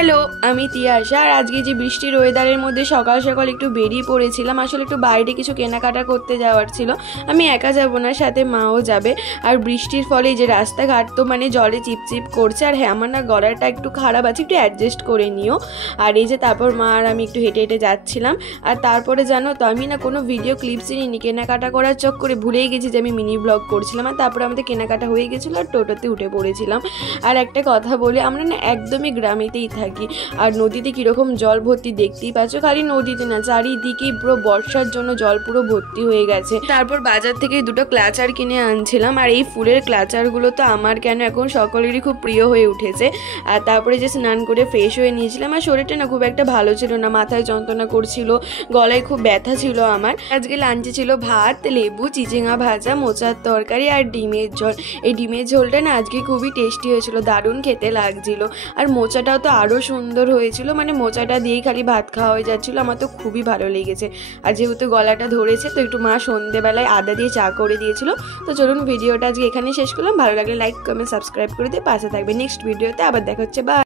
Hello, আমি তিয়াশা। আর আজকে যে বৃষ্টির ওয়েদারের মধ্যে সকাল সকাল একটু বেরিয়ে পড়েছিলাম। আসলে একটু বাইরে কিছু কেনাকাটা করতে যাওয়ার ছিল। আমি একা যাব না, সাথে মাও যাবে। আর বৃষ্টির ফলে যে রাস্তাঘাট তো জলে চিপচিপ করছে। আর হ্যাঁ, আমার না গলাটা একটু খারাপ আছে, একটু অ্যাডজাস্ট করে নিও। আর এই যে তারপর মা আর আমি একটু হেঁটে হেঁটে যাচ্ছিলাম। আর তারপরে জানো তো, আমি না কোনো ভিডিও ক্লিপসই নিইনি। কেনাকাটা করার চক্করে ভুলেই গেছি যে আমি মিনি ব্লগ করছিলাম। আর তারপরে আমাদের কেনাকাটা হয়ে গেছিলো আর টোটোতে উঠে পড়েছিলাম। আর একটা কথা বলি, আমরা না একদমই গ্রামেতেই থাকি। আর নদীতে কিরকম জল ভর্তি দেখতেই পাচ্ছ। খালি নদীতে না, চারিদিকে পুরো বর্ষার জন্য জল পুরো ভর্তি হয়ে গেছে। তারপর বাজার থেকে দুটো ক্লাচার কিনে আনছিলাম। আর এই ফুলের ক্লাচারগুলো তো আমার কেন এখন সকলেরই খুব প্রিয় হয়ে উঠেছে। আর তারপরে যে স্নান করে ফ্রেশ হয়ে নিয়েছিলাম। আর শরীরটা না খুব একটা ভালো ছিল না, মাথায় যন্ত্রণা করছিল, গলায় খুব ব্যথা ছিল আমার। আজকে লাঞ্চে ছিল ভাত, লেবু, চিচিঙা ভাজা, মোচার তরকারি আর ডিমের ঝোল। এই ডিমের ঝোলটা না আজকে খুবই টেস্টি হয়েছিল, দারুণ খেতে লাগছিল। আর মোচাটাও তো আরও সুন্দর হয়েছিল, মোচাটা দিয়েই খালি ভাত খাওয়া হয়ে যাচ্ছিলো। আমার তো খুবই ভালো লেগেছে। আর যেহেতু গলাটা ধরেছে, তো একটু মা সন্ধ্যেবেলায় আদা দিয়ে চা করে দিয়েছিল। তো চলুন ভিডিওটা আজকে এখানে শেষ করলাম। ভালো লাগলে লাইক, কমেন্ট, সাবস্ক্রাইব করে দিয়ে পাশে থাকবে। নেক্সট ভিডিওতে আবার দেখা হচ্ছে। বাই।